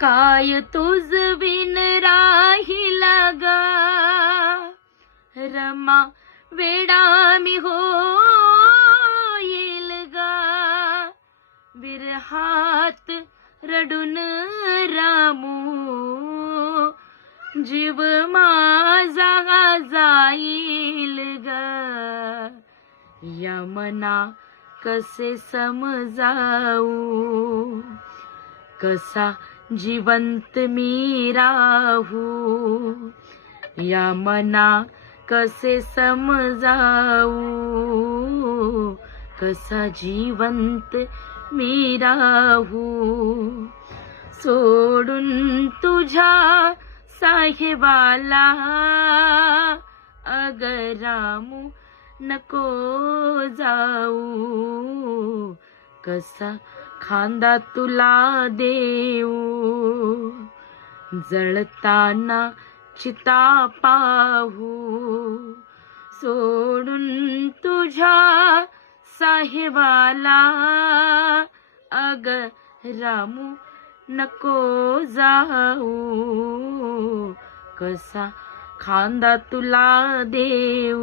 काय तुझ बिन राहिला ग रमा, वेडा मी होईल ग विरहात रडून रामू, जीव माझा जाईल ग या मना कसे समजावू, कसा जिवंत मी राहू या मना कसे समजावू, कसा जिवंत मी राहू सोडून तुझ्या साहेबाला अग रामू नको जाऊ, कसा खांदा तुला देऊ जळताना चिता पाहू सोडून तुझ्या साहेबाला अग रामू नको जाऊ, कसा खांदा तुला देऊ।